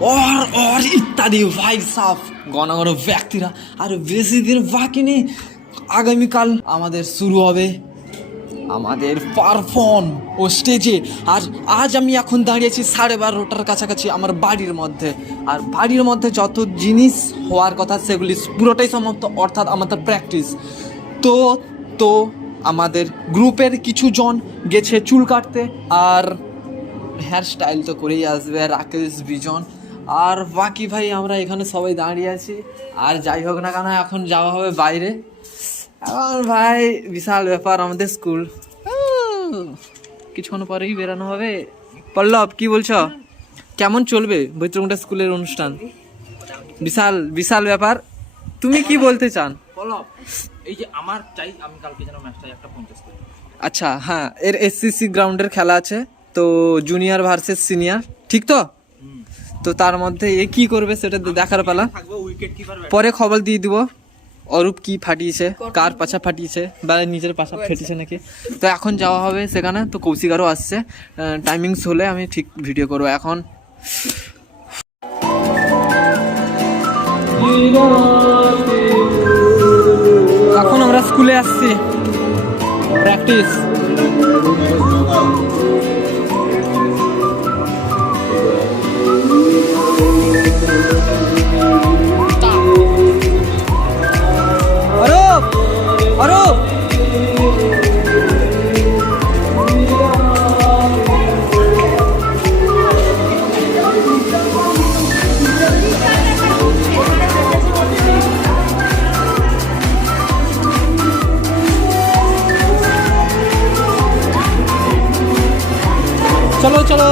और ইত্যাদি ভাই সাফ ঘন ঘন ব্যক্তিরা। আর বেশি দিন বাকি নেই, আগামীকাল আমাদের শুরু হবে আমাদের পারফর্ম ও স্টেজে। আর আজ আমি এখন দাঁড়িয়েছি 12:30টার কাছাকাছি আমার বাড়ির মধ্যে। আর বাড়ির মধ্যে যত জিনিস হওয়ার কথা সেগুলি পুরোটাই সমাপ্ত, অর্থাৎ আমাদের প্র্যাকটিস। তো তো আমাদের গ্রুপের কিছু জন গেছে চুল কাটতে, আর হেয়ার স্টাইল তো করেই আসবে রাকেশ বিজন। আর বাকি ভাই আমরা এখানে সবাই দাঁড়িয়ে আছি। আর যাই হোক না কেন, এখন যাওয়া হবে বাইরে। এখন ভাই বিশাল ব্যাপার, আমাদের স্কুল কিছুক্ষণ পরেই বেরানো হবে। পল্লব কি বলছো, কেমন চলবে বৈত্রকুণ্ডা স্কুলের অনুষ্ঠান? বিশাল বিশাল ব্যাপার, তুমি কি বলতে চান? পল্লব, এই যে আমার চাই আমি কালকে যেন ম্যাচটা একটা 50 করি। আচ্ছা হ্যাঁ, এর এসসিসি গ্রাউন্ডের খেলা আছে, তো জুনিয়র ভার্সেস সিনিয়র, ঠিক তো? তো তার মধ্যে এ কি করবে সেটা দেখার পালা। থাকবে উইকেট কিপার, পরে খবর দিয়ে দিব অরূপ কি ফাটিয়েছে, কার পাছা ফাটিয়েছে, বা নিজের পাছা ফেটেছে নাকি। তো এখন যাওয়া হবে সেখানে। তো কৌশিক আরও আসছে, টাইমিংস হলে আমি ঠিক ভিডিও করবো। এখন আমরা স্কুলে আসছি, প্র্যাকটিস। অরূপ অরূপ চলো চলো।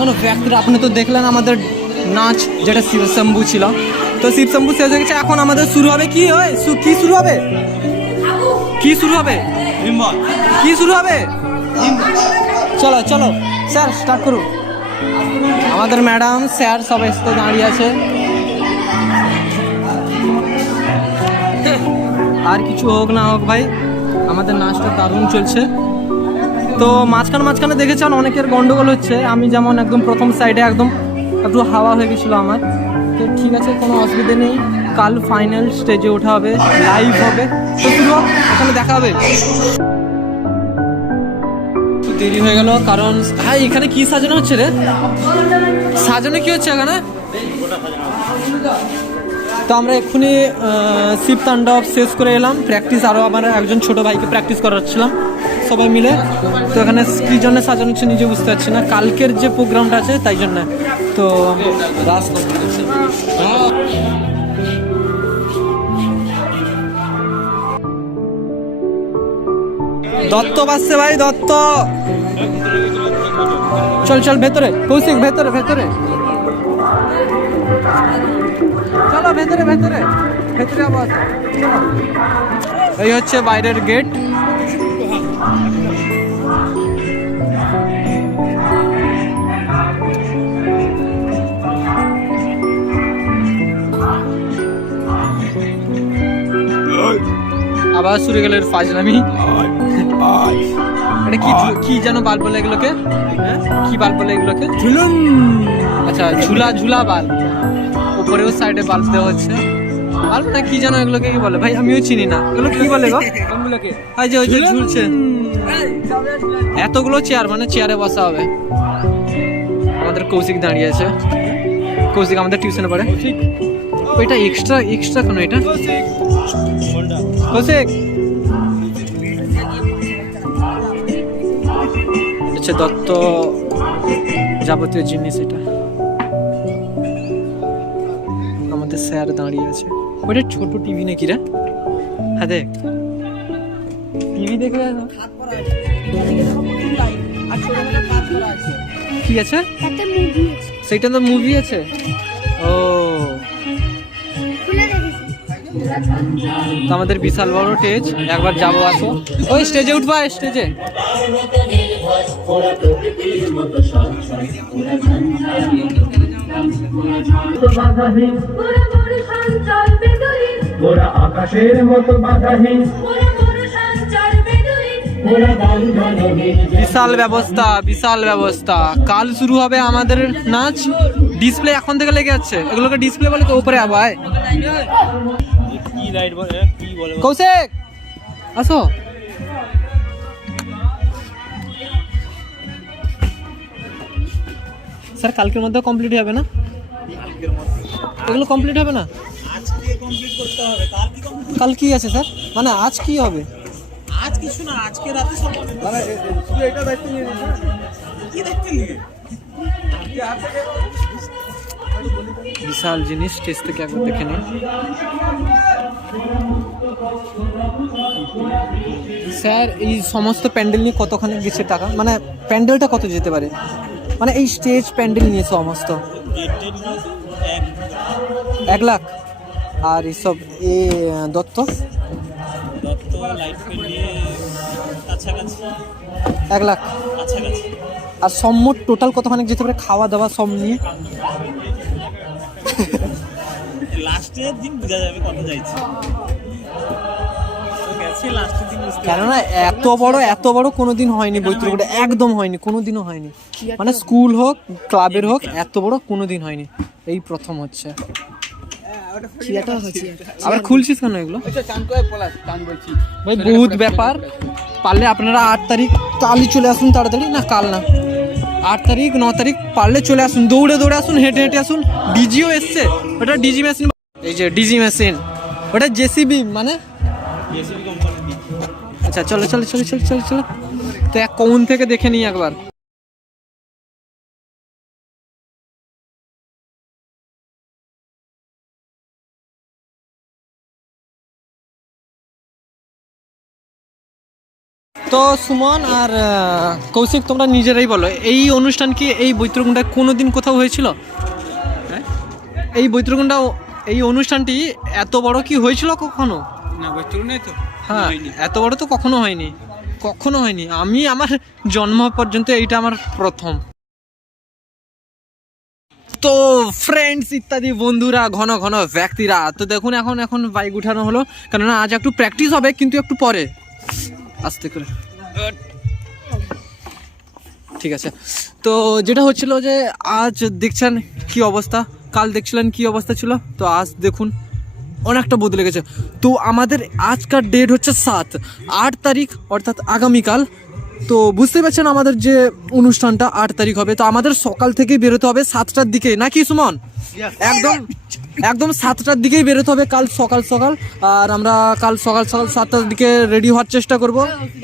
কোনো ব্যক্তিরা আপনি তো দেখলেন আমাদের নাচ যেটা শিবশম্ভু ছিল, তো শিবশম্ভু শেষ হয়ে গেছে। এখন আমাদের শুরু হবে কি হয়, কি শুরু হবে, কি শুরু হবে, কি শুরু হবে? চলো চলো স্যার স্টার্ট করুন। আমাদের ম্যাডাম স্যার সব এসে দাঁড়িয়ে আছে। আর কিছু হোক না হোক ভাই, আমাদের নাচটা দারুণ চলছে। তো মাঝখানে দেখেছেন অনেকের গন্ডগোল হচ্ছে। আমি যেমন একদম প্রথম সাইডে একদম একটু হাওয়া হয়ে গেছিলো আমার। তো ঠিক আছে, কোনো অসুবিধা নেই। কাল ফাইনাল স্টেজে ওঠা হবে, লাইভ হবে, তো পুরো ওখানে দেখা হবে। দেরি হয়ে গেল কারণ হ্যাঁ, এখানে কি সাজানো হচ্ছে রে? সাজানো কি হচ্ছে এখানে? তো আমরা এক্ষুনি শিব তাণ্ডব শেষ করে এলাম। প্র্যাকটিস আরও আমার একজন ছোট ভাইকে প্র্যাকটিস করাচ্ছিলাম সবাই মিলে। তো এখানে কী জন্য সাজানো হচ্ছে নিজে বুঝতে পারছি না, কালকের যে প্রোগ্রামটা আছে তাই জন্য। তো রাস দত্ত বাসছে ভাই, দত্ত চল চল ভেতরে, কৌশিক ভেতরে ভেতরে চলো, ভেতরে ভেতরে ভেতরে আবার। এই হচ্ছে বাইরের গেট। আবার শুরু গেল ফাজলামি। এটা কি যেন বাল বলে এগুলোকে? কি বাল বলে এগুলোকে? ঝুলুন। আচ্ছা, ঝুলা বাল। উপরেও সাইডে বাল্ব দেওয়া হচ্ছে। বাল্ব না কি যেন এগুলোকে কি বলে ভাই, আমিও চিনি না এগুলো কি বলে গো এগুলোকে। এই যে ওই যে ঝুলছে, এতগুলো চেয়ার, মানে চেয়ারে বসা হবে। আমাদের কৌশিক দাঁড়িয়ে আছে। কৌশিক আমাদের টিউশনে পড়ে। ওইটা এক্সট্রা কেন এটা? কৌশিক আচ্ছা, দত্ত যাবতীয় জিনিস এটা। আমাদের স্যার দাঁড়িয়ে আছে। ওটা ছোট টিভি নাকি রে? হ্যাঁ দেখ, টিভি দেখে কি আছে? সেইটা তো মুভি আছে। ও, তো আমাদের বিশাল বড় স্টেজ, একবার যাবো, আসো ওই স্টেজে উঠবা, স্টেজে। আকাশের মতো বাধাহীন, বিশাল ব্যবস্থা, বিশাল ব্যবস্থা। কাল শুরু হবে আমাদের নাচ। ডিসপ্লে এখন থেকে লেগে যাচ্ছে, এগুলোকে ডিসপ্লে বলে তো। উপরে আবার কৌশিক আসো। স্যার কালকের মধ্যে কমপ্লিট হবে না? এগুলো কমপ্লিট হবে না? কাল কি আছে স্যার? মানে আজ কি হবে? আজ কিছু না, আজকে রাতে সব মানে শুধু এটা দায়িত্ব নিয়ে নিয়েছে। কি দায়িত্ব নিয়ে? বিশাল জিনিস, স্টেজ থেকে একবার দেখে নিন। স্যার এই সমস্ত প্যান্ডেল নিয়ে কতখানি গেছে টাকা? মানে প্যান্ডেলটা কত যেতে পারে? মানে এই স্টেজ প্যান্ডেল নিয়ে সমস্ত 1 লাখ। আর এইসব দত্ত লাইট নিয়ে কাছাকাছি 1 লাখ। কাছাকাছি। আর সম্মোট টোটাল কতখানি যেতে পারে খাওয়া দাওয়া সব নিয়ে? লাস্টের দিন বোঝা যাবে কত যাইছে। লাস্টের দিন কেননা এত বড় কোনোদিন হয়নি বৈতরণীতে, একদম হয়নি, কোনোদিনও হয়নি। মানে স্কুল হোক ক্লাবের হোক এত বড় কোনোদিন হয়নি, এই প্রথম হচ্ছে। আবার খুলছিস কেন এগুলো ভাই? বহুত ব্যাপার। পারলে আপনারা 8 তারিখ কালই চলে আসুন, তাড়াতাড়ি না কাল না, 8 তারিখ 9 তারিখ পারলে চলে আসুন, দৌড়ে আসুন, হেঁটে আসুন। ডিজিও এসছে, ওটা ডিজি মেশিন। এই যে ডিজি মেশিন, ওটা জেসিবি, মানে আচ্ছা চলো চলো চলো চলো চলো চলো, তো এক কোণ থেকে দেখে নিই একবার। তো সুমন আর কৌশিক, তোমরা নিজেরাই বলো, এই অনুষ্ঠান কি এই বৈত্রকুণ্ডায় কোনোদিন কোথাও হয়েছিল? এই বৈত্রকুণ্ডা, এই অনুষ্ঠানটি এত বড় কি হয়েছিল কখনো? না বৈতরণ নেই তো। হ্যাঁ, এত বড় তো কখনো হয়নি, কখনো হয়নি। আমি আমার জন্ম পর্যন্ত এইটা আমার প্রথম। তো ফ্রেন্ডস ইত্যাদি বন্ধুরা, ঘন ঘন ব্যক্তিরা, তো দেখুন এখন এখন বাইক উঠানো হলো, কেননা আজ একটু প্র্যাকটিস হবে, কিন্তু একটু পরে, আস্তে করে। ঠিক আছে, তো যেটা হচ্ছিল যে আজ দেখছেন কি অবস্থা, কাল দেখছিলেন কি অবস্থা ছিল, তো আজ দেখুন অনেকটা বদলে গেছে। তো আমাদের আজকার ডেট হচ্ছে 8 তারিখ, অর্থাৎ আগামীকাল। তো বুঝতেই পারছেন আমাদের যে অনুষ্ঠানটা 8 তারিখ হবে। তো আমাদের সকাল থেকেই বেরোতে হবে 7টার দিকে, নাকি সুমন? একদম একদম 7টার দিকেই বেরোতে হবে কাল সকাল সকাল। আর আমরা কাল সকাল সকাল 7টার দিকে রেডি হওয়ার চেষ্টা করবো।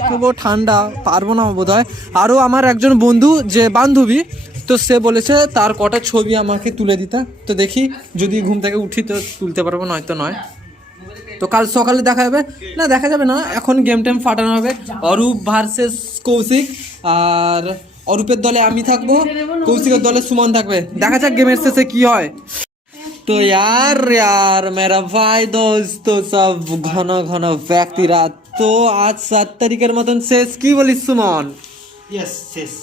তবুও ঠান্ডা, পারবো না বোধ হয়। আরও আমার একজন বন্ধু, যে বান্ধবী, তো সে বলেছে তার কটা ছবি আমাকে তুলে দিতে। তো দেখি যদি ঘুম থেকে উঠি তো তুলতে পারবো, নয়তো নয়। তো কাল সকালে দেখা যাবে, না দেখা যাবে না, এখন গেম টেম ফাটানো হবে। অরূপ ভার্সেস কৌশিক, আর অরূপের দলে আমি থাকবো, কৌশিকের দলে সুমন থাকবে। দেখা যাক গেমের শেষে কি হয়। তো यार मेरा भाई दोस्त সব ঘন ঘন ব্যক্তিরা, তো আজ 7 তারিখের মতন শেষ, কি বলিস সুমন?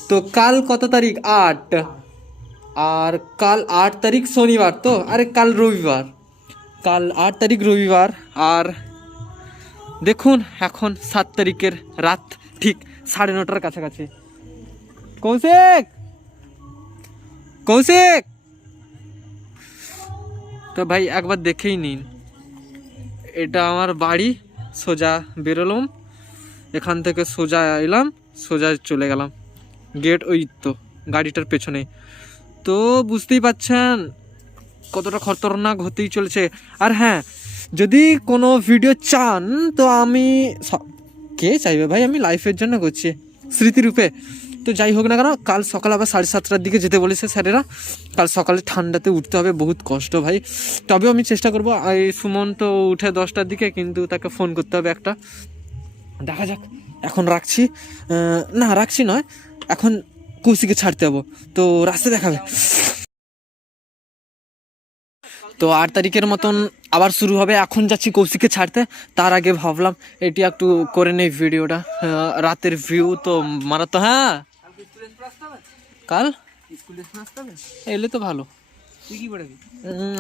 তো কাল কত তারিখ? 8। আর কাল 8 তারিখ শনিবার, তো আরে কাল রবিবার, কাল 8 তারিখ রবিবার। আর দেখুন এখন 7 তারিখের রাত ঠিক 9:30টার কাছাকাছি। কৌশিক, কৌশিক, তো ভাই একবার দেখেই নিন, এটা আমার বাড়ি। সোজা বেরোলাম এখান থেকে, সোজা এলাম, সোজা চলে গেলাম, গেট ওই তো গাড়িটার পেছনে। তো বুঝতেই পাচ্ছেন কতটা খতরনাক হতেই চলেছে। আর হ্যাঁ, যদি কোনো ভিডিও চান তো আমি, কে চাইবে ভাই, আমি লাইফের জন্য করছি, স্মৃতিরূপে। তো যাই হোক না কেন, কাল সকালে আবার 7:30টার দিকে যেতে বলেছে স্যারেরা। কাল সকালে ঠান্ডাতে উঠতে হবে, বহুত কষ্ট ভাই। তবেও আমি চেষ্টা করবো। এই সুমন তো উঠে 10টার দিকে, কিন্তু তাকে ফোন করতে হবে একটা। দেখা যাক, এখন রাখছি, না রাখছি নয়, এখন কৌশিকে ছাড়তে হবো, তো রাস্তায় দেখাবে। তো 8 তারিখের মতন আবার শুরু হবে। এখন যাচ্ছি কৌশিককে ছাড়তে, তার আগে ভাবলাম এটি একটু করে নেই ভিডিওটা, রাতের ভিউ তো মারা। তো হ্যাঁ, কাল এলে তো ভালো। তুই কি পড়াবি?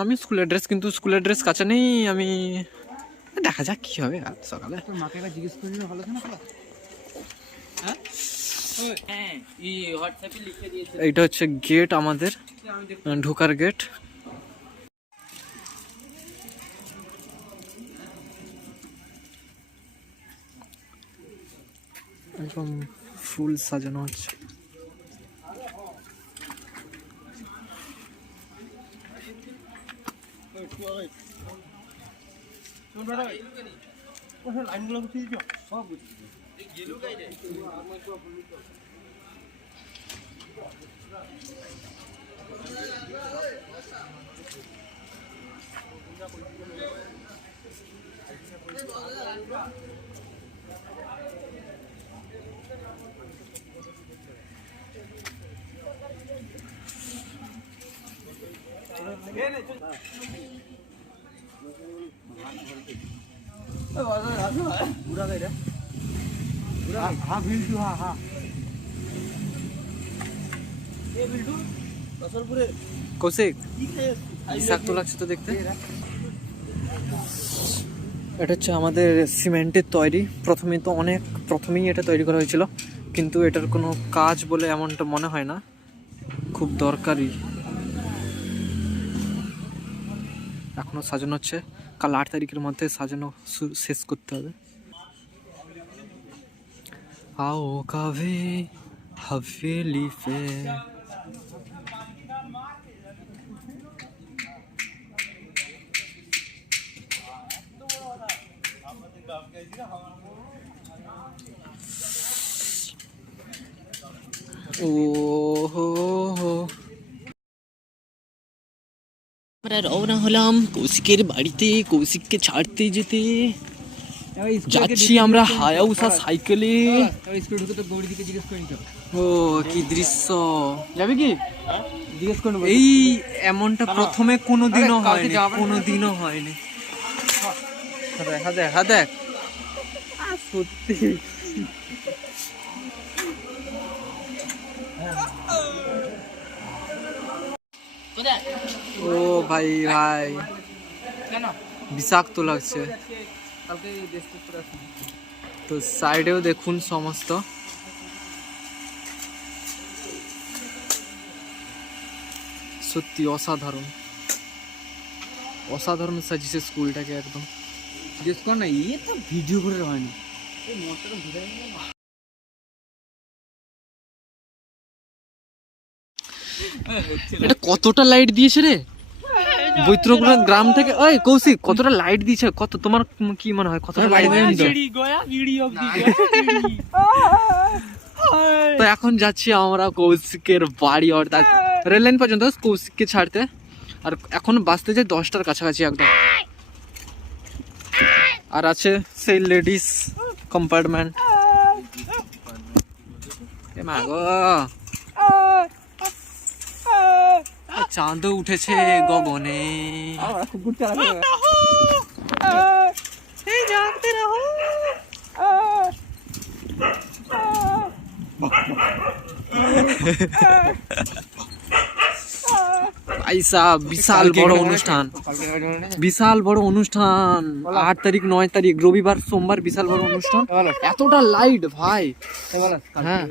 আমি স্কুলের ড্রেস, কিন্তু স্কুলের ড্রেস কাছে নেই। আমি দেখা যাক কি হবে কাল সকালে। তোর মাকে একবার জিজ্ঞেস করে নিলে ভালো হতো না? হ্যাঁ হ্যাঁ, হোয়াটসঅ্যাপে লিখে দিয়েছে। এইটা হচ্ছে গেট আমাদের, ঢোকার গেট। একদম ফুল সাজানো হচ্ছে। লাইনগুলো ঠিক সব কৌশিক, বিষাক্ত লাগছে তো দেখতে। এটা হচ্ছে আমাদের সিমেন্টের তৈরি। প্রথমেই এটা তৈরি করা হয়েছিল, কিন্তু এটার কোনো কাজ বলে এমনটা মনে হয় না, খুব দরকারি। এখনো সাজানো হচ্ছে, কাল 8 তারিখের মধ্যে সাজানো শেষ করতে হবে। आओ कभी हवेली पे, ও হো হো, আমরা রওনা হলাম কৌশিকের বাড়িতে, কৌশিককে ছাড়তে যেতে যাচ্ছি আমরা হায়াবুসা সাইকেলে। ও কি দৃশ্য, যাবে কি জিজ্ঞেস করুন। এই এমনটা প্রথমে কোনোদিনও হয়নি, কোনোদিনও হয়নি। দেখ দেখ সত্যি ও ভাই ভাই বিষাক্ত লাগছে। তো সাইডেও দেখুন সমস্ত, সত্যি অসাধারণ অসাধারণ সাজিয়েছে স্কুলটাকে একদম। জিজ্ঞেস কর না, ইয়ে তো ভিডিও করে হয়নি। এটা কতটা লাইট দিয়েছে রে বৈত্রগ্রাম গ্রাম থেকে। ওই কৌশিক, কতটা লাইট দিয়েছে, কত তোমার কি মনে হয় কতটা লাইট দিয়েছে? তো এখন যাচ্ছি আমরা কৌশিকের বাড়ি, অর্থাৎ রেল লাইন পর্যন্ত কৌশিককে ছাড়তে। আর এখন বাসতে যায় 10টার কাছাকাছি একদম। আর আছে সেই লেডিস কম্পার্টমেন্ট। চাঁদও উঠেছে গগনে। আইসা বিশাল বড় অনুষ্ঠান, বিশাল বড় অনুষ্ঠান। 8 তারিখ 9 তারিখ রবিবার সোমবার বিশাল বড় অনুষ্ঠান। এতটা লাইট ভাই। হ্যাঁ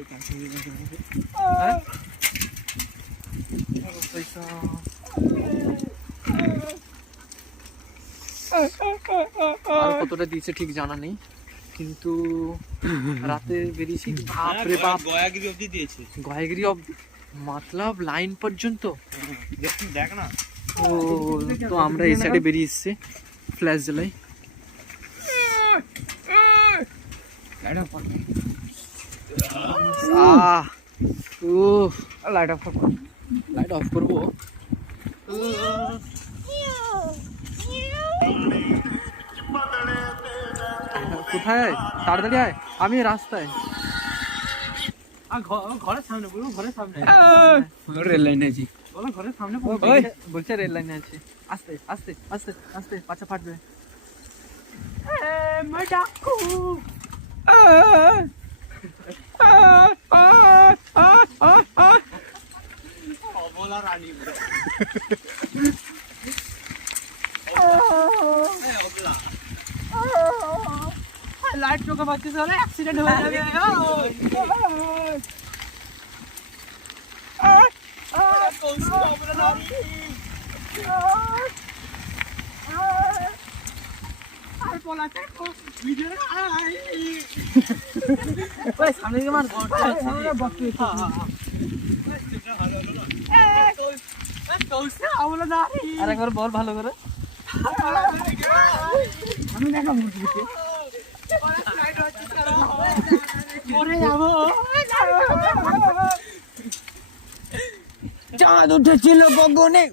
আর কতটা দিয়েছে ঠিক জানা নেই, কিন্তু রাতে বেরিয়েছি। বাপরে বাপ, গয়াগিরি অবধি দিয়েছে। গয়াগিরি মতলব লাইন পর্যন্ত দেখ না। ও তো আমরা এই সাইডে বেরিয়ে এসছি, ফ্ল্যাশ জ্বালাই। লাইট অফ করবো। কোথায়? তাড়াতাড়ি আয়, আমি রাস্তায়। ঘরের সামনে বলবো, ঘরের সামনে রেল লাইনে আছি, বলো ঘরের সামনে বলছে রেল লাইনে আছে। আস্তে আস্তে আস্তে আস্তে, পাছা ফাটবে। লাইট চোখে পাচ্ছি, অ্যাক্সিডেন্ট হয়ে যাবে। আরেকবার বল ভালো করে। আমি দেখা চাঁদ উঠেছিল গগনে।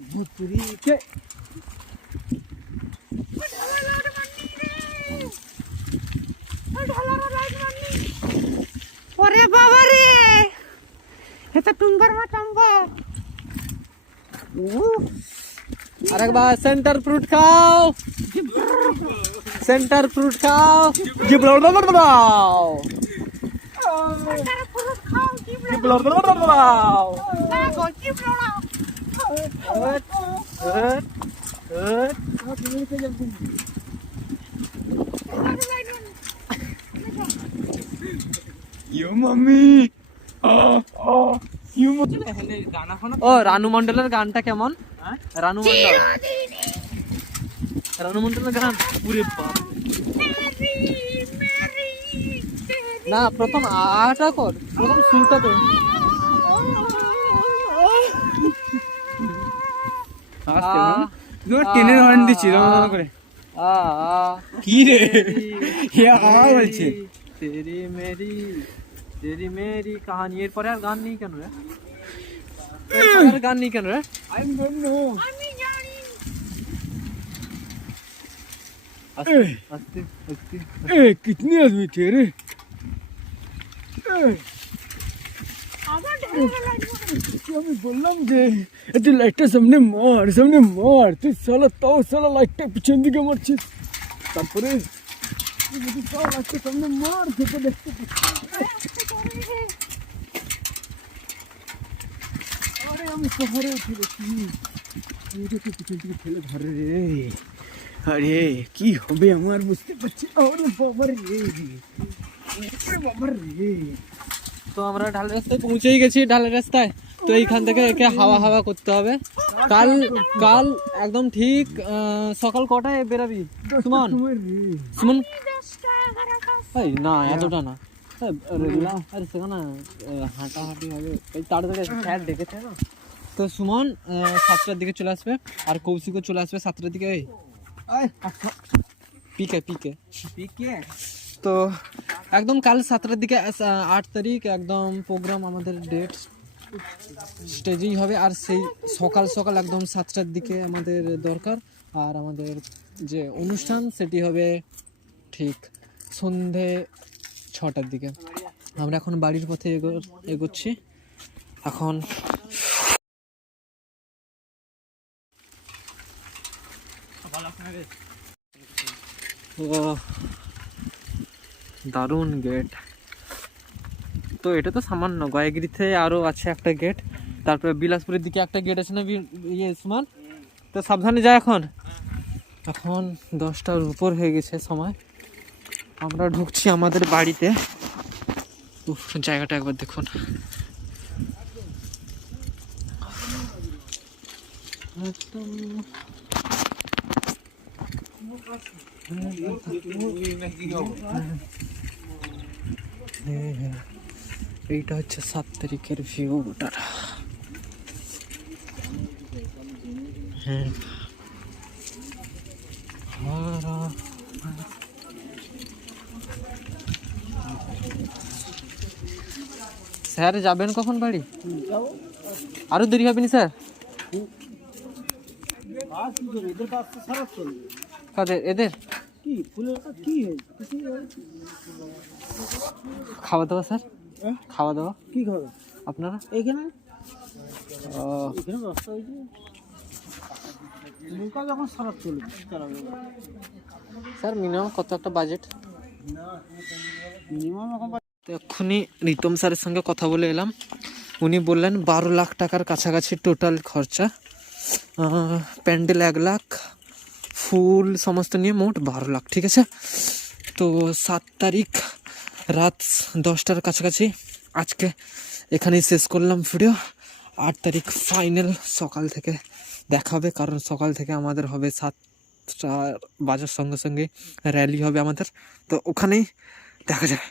ওরে বাবা রে, এটা টুম্বার মাটাম্বা। আরেকবার সেন্টার ফ্রুট খাও, সেন্টার ফ্রুট খাও। ও রানু মন্ডলের গানটা কেমন? রানু মন্ডল, রানু মন্ডলের গান পুরে বাপ। না প্রথম আটা কর, প্রথম সুরটা তো। ট্রেনের হর্ন দিচ্ছি করে। আ আ কি রে বলছে তেরি মেরি কাহানি। এরপরে আর গান নেই কেন রে? এরপরে আর গান নেই কেন রে? আস্তে আস্তে আস্তে। কিতনি আদমি থে রে আমি বললাম যে তুই লাইটটা সামনে মার তুই সালা লাইটটা পিছন দিকে মারছিস তারপরে লাইটটা সামনে মার থেকে দেখতে আরে আমি শহরে উঠে গেছি পিছন দিকে ফেলে ধরে রে আরে কি হবে আমার বুঝতে পারছি আরে বাবার রে তো আমরা ঢালের রাস্তায় পৌঁছেই গেছি। ঢালের রাস্তায় তো এইখান থেকে একে হাওয়া করতে হবে। কাল একদম ঠিক সকাল কটায় বেরাবি সুমন? এই না এতটা না, আরে সেখানে হাঁটাহাঁটি হবে তাড়াতাড়ি স্যার ডেকেছে না। তো সুমন 7টার দিকে চলে আসবে আর কৌশিকও চলে আসবে 7টার দিকে। পিকে তো একদম কাল 7টার দিকে 8 তারিখ একদম প্রোগ্রাম আমাদের ডেট স্টেজেই হবে। আর সেই সকাল একদম 7টার দিকে আমাদের দরকার। আর আমাদের যে অনুষ্ঠান সেটি হবে ঠিক সন্ধে 6টার দিকে। আমরা এখন বাড়ির পথে এগোচ্ছি। এখন দারুণ গেট। তো এটা তো সামান্য, গয়াগিরিতে আরও আছে একটা গেট, তারপরে বিলাসপুরের দিকে একটা গেট আছে না সুমান। তো সাবধানে যায়। এখন 10টার উপর হয়ে গেছে সময়। আমরা ঢুকছি আমাদের বাড়িতে। জায়গাটা একবার দেখুন। এইটা হচ্ছে 7 তারিখের ভিউটা। স্যার যাবেন কখন বাড়ি? আরো দেরি হবে না স্যার? কাদের এদের খাওয়া দাওয়া স্যার? খাওয়া দাওয়া কি খাবে আপনারা এইখানে? ও এখানে ব্যবস্থা হয়েছে, নৌকা যখন সারা চলবে স্যার মিনিমাম কত একটা বাজেট? মিনিমাম এখন তো এক্ষুনি রিতম স্যারের সঙ্গে কথা বলে এলাম। উনি বললেন 12 লাখ টাকার কাছাকাছি টোটাল খরচা। প্যান্ডেল 1 লাখ, ফুল সমস্ত নিয়ে মোট 12 লাখ। ঠিক আছে, তো 7 তারিখ রাত 10টার কাছাকাছি আজকে এখানেই শেষ করলাম ভিডিও। 8 তারিখ ফাইনাল সকাল থেকে দেখা হবে, কারণ সকাল থেকে আমাদের হবে 7টা বাজার সঙ্গে সঙ্গে র্যালি হবে আমাদের, তো ওখানেই দেখা যাবে।